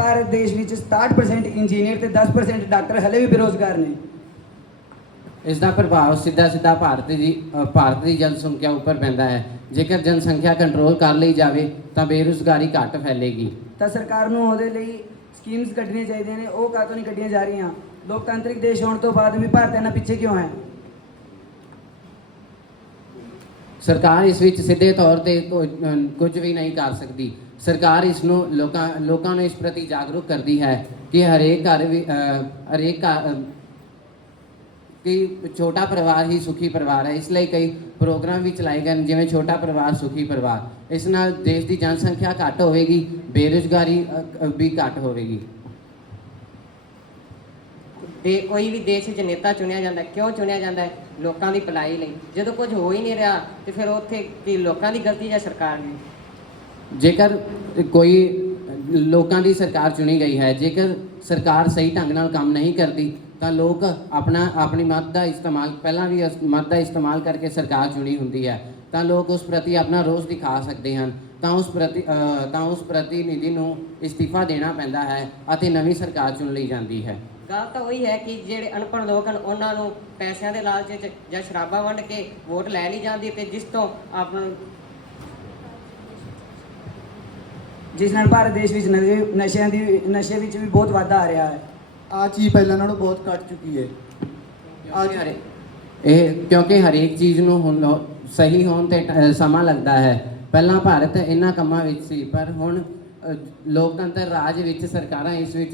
ਭਾਰਤ ਦੇਸ਼ ਵਿੱਚ 67% ਇੰਜੀਨੀਅਰ ਤੇ 10% ਡਾਕਟਰ ਹਲੇ ਵੀ ਬੇਰੋਜ਼ਗਾਰ ਨੇ। ਇਸ ਦਾ ਪ੍ਰਭਾਵ ਸਿੱਧਾ ਸਿੱਧਾ ਭਾਰਤ ਦੀ ਭਾਰਤ ਦੀ ਜਨਸੰਖਿਆ ਉੱਪਰ ਪੈਂਦਾ ਹੈ। ਜੇਕਰ ਜਨਸੰਖਿਆ ਕੰਟਰੋਲ ਕਰ ਲਈ ਜਾਵੇ ਤਾਂ ਬੇਰੁਜ਼ਗਾਰੀ ਘੱਟ ਫੈਲੇਗੀ। ਤਾਂ ਸਰਕਾਰ ਨੂੰ ਉਹਦੇ ਲਈ ਸਕੀਮਸ ਕੱਢਣੀਆਂ ਚਾਹੀਦੀਆਂ ਨੇ ਉਹ ਕਾਹਤੋਂ ਨਹੀਂ ਕੱਢੀਆਂ ਜਾ ਰਹੀਆਂ? ਲੋਕਤਾਂਤਰਿਕ ਦੇਸ਼ ਹੋਣ ਤੋਂ ਬਾਅਦ ਵੀ ਭਾਰਤ ਇਹਨਾਂ ਪਿੱਛੇ ਕਿਉਂ ਹੈ? ਸਰਕਾਰ ਇਸ ਵਿੱਚ ਸਿੱਧੇ ਤੌਰ ਤੇ ਕੁ- ਕੁਝ ਵੀ ਨਹੀਂ ਕਰ ਸਕਦੀ। ਸਰਕਾਰ ਇਸ ਨੂੰ ਲੋਕਾਂ ਲੋਕਾਂ ਨੂੰ ਇਸ ਪ੍ਰਤੀ ਜਾਗਰੂਕ ਕਰਦੀ ਹੈ ਕਿ ਹਰੇਕ ਘਰ ਵੀ ਹਰੇਕ ਘਰ, ਕਿ ਛੋਟਾ ਪਰਿਵਾਰ ਹੀ ਸੁਖੀ ਪਰਿਵਾਰ ਹੈ। ਇਸ ਲਈ ਕਈ ਪ੍ਰੋਗਰਾਮ ਵੀ ਚਲਾਏ ਗਏ ਜਿਵੇਂ ਛੋਟਾ ਪਰਿਵਾਰ ਸੁਖੀ ਪਰਿਵਾਰ। ਇਸ ਨਾਲ ਦੇਸ਼ ਦੀ ਜਨਸੰਖਿਆ ਘੱਟ ਹੋਵੇਗੀ ਬੇਰੁਜ਼ਗਾਰੀ ਵੀ ਘੱਟ ਹੋਵੇਗੀ। ਦੇ ਕੋਈ ਵੀ ਦੇਸ਼ ਵਿੱਚ ਨੇਤਾ ਚੁਣਿਆ ਜਾਂਦਾ ਕਿਉਂ ਚੁਣਿਆ ਜਾਂਦਾ ਹੈ? ਲੋਕਾਂ ਦੀ ਭਲਾਈ ਲਈ। ਜਦੋਂ ਕੁਝ ਹੋ ਹੀ ਨਹੀਂ ਰਿਹਾ, ਤੇ ਫਿਰ ਉੱਥੇ ਕੀ ਲੋਕਾਂ ਦੀ ਗਲਤੀ ਜਾਂ ਸਰਕਾਰ ਦੀ? ਜੇਕਰ ਕੋਈ ਲੋਕਾਂ ਦੀ ਸਰਕਾਰ ਚੁਣੀ ਗਈ ਹੈ, ਜੇਕਰ ਸਰਕਾਰ ਸਹੀ ਢੰਗ ਨਾਲ ਕੰਮ ਨਹੀਂ ਕਰਦੀ, ਤਾਂ ਲੋਕ ਆਪਣਾ, ਆਪਣੀ ਮਤ ਦਾ ਇਸਤੇਮਾਲ, ਪਹਿਲਾਂ ਵੀ ਇਸ ਮਤ ਦਾ ਇਸਤੇਮਾਲ ਕਰਕੇ ਸਰਕਾਰ ਚੁਣੀ ਹੁੰਦੀ ਹੈ, ਤਾਂ ਲੋਕ ਉਸ ਪ੍ਰਤੀ ਆਪਣਾ ਰੋਸ ਦਿਖਾ ਸਕਦੇ ਹਨ। ਤਾਂ ਉਸ ਪ੍ਰਤੀ ਤਾਂ ਉਸ ਪ੍ਰਤੀਨਿਧੀ ਨੂੰ ਇਸਤੀਫਾ ਦੇਣਾ ਪੈਂਦਾ ਹੈ ਅਤੇ ਨਵੀਂ ਸਰਕਾਰ ਚੁਣ ਲਈ ਜਾਂਦੀ ਹੈ। ਗੱਲ ਤਾਂ ਉਹੀ ਹੈ ਕਿ ਜਿਹੜੇ ਅਨਪੜ੍ਹ ਲੋਕ ਹਨ ਉਹਨਾਂ ਨੂੰ ਪੈਸਿਆਂ ਦੇ ਲਾਲਚ 'ਚ ਜਾਂ ਸ਼ਰਾਬਾਂ ਵੰਡ ਕੇ ਵੋਟ ਲੈ ਲਈ ਜਾਂਦੀ ਤੇ ਜਿਸ ਤੋਂ ਆਪ ਜਿਸ ਨਾਲ ਭਾਰਤ ਦੇਸ਼ ਵਿੱਚ ਨਸ਼ੇ ਨਸ਼ਿਆਂ ਦੀ ਨਸ਼ੇ ਵਿੱਚ ਵੀ ਬਹੁਤ ਵਾਧਾ ਆ ਰਿਹਾ ਹੈ। ਆ ਚੀਜ਼ ਪਹਿਲਾਂ ਨਾਲੋਂ ਬਹੁਤ ਘਟ ਚੁੱਕੀ ਹੈ। ਹਰੇ- ਇਹ ਕਿਉਂਕਿ ਹਰੇਕ ਚੀਜ਼ ਨੂੰ ਹੁਣ ਲੋ- ਸਹੀ ਹੋਣ ਤੇ ਟ- ਸਮਾਂ ਲੱਗਦਾ ਹੈ। ਪਹਿਲਾਂ ਭਾਰਤ ਇਹਨਾਂ ਕੰਮਾਂ ਵਿੱਚ ਸੀ ਪਰ ਹੁਣ ਲੋਕਤੰਤਰ ਰਾਜ ਵਿੱਚ ਸਰਕਾਰਾਂ ਇਸ ਵਿੱਚ